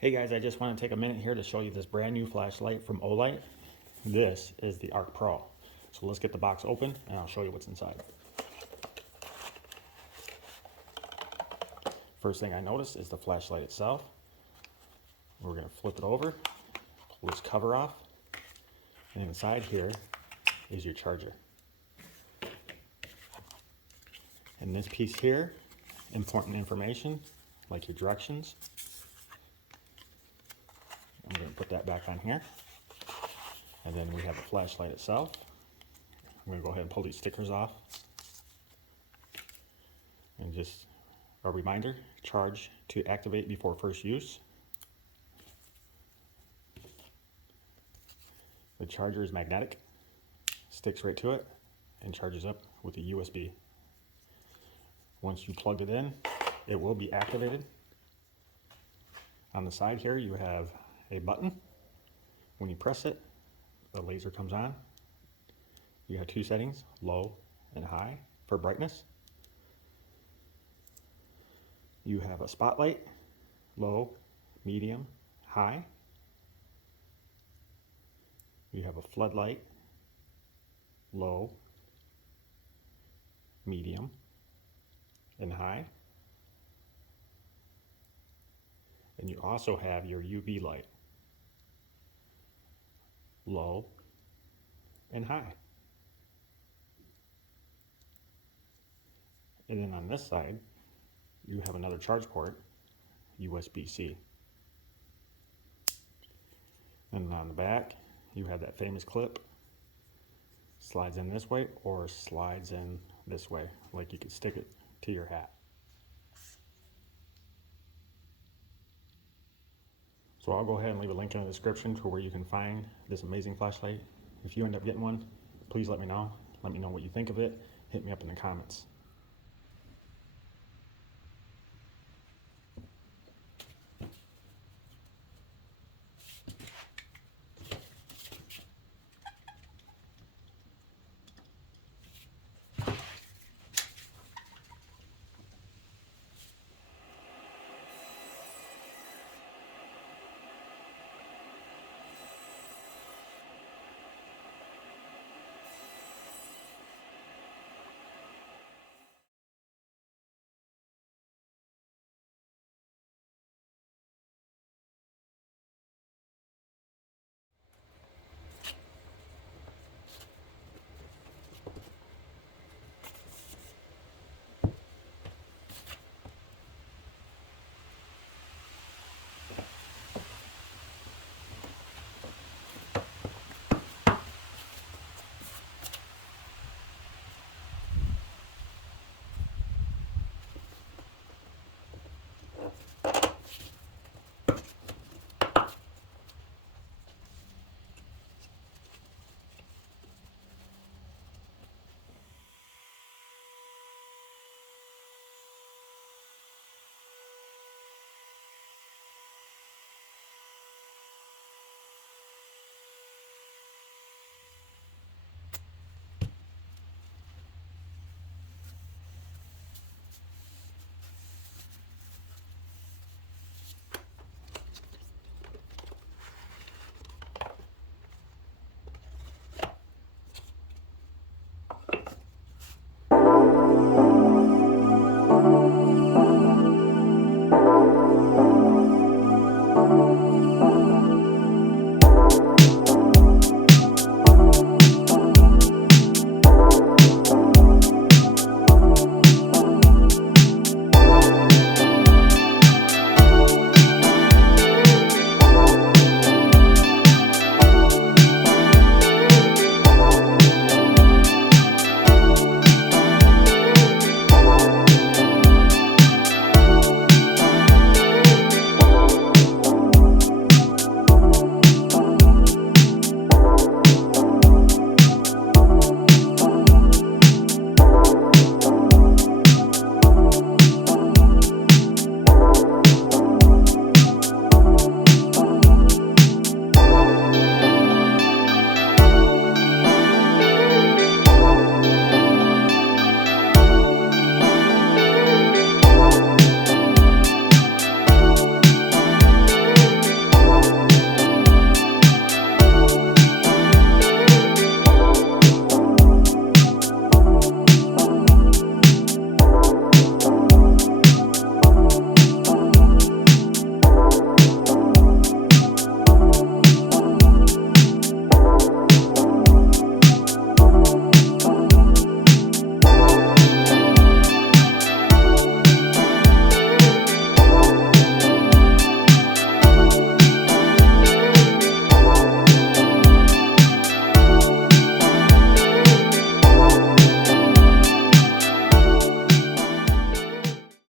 Hey guys, I just want to take a minute here to show you this brand new flashlight from Olight. This is the ArkPro. So let's get the box open and I'll show you what's inside. First thing I noticed is the flashlight itself. We're going to flip it over, pull this cover off, and inside here is your charger. And this piece here, important information like your directions. I'm going to put that back on here. And then we have the flashlight itself. I'm going to go ahead and pull these stickers off. And just a reminder, charge to activate before first use. The charger is magnetic, sticks right to it, and charges up with a USB. Once you plug it in, it will be activated. On the side here, you have a button. When you press it, the laser comes on. You have two settings, low and high for brightness. You have a spotlight, low, medium, high. You have a floodlight, low, medium, and high. And you also have your UV light, low and high. And then on this side, you have another charge port, USB-C. And on the back, you have that famous clip. Slides in this way or slides in this way, like you could stick it to your hat. So I'll go ahead and leave a link in the description to where you can find this amazing flashlight. If you end up getting one, please let me know. Let me know what you think of it. Hit me up in the comments.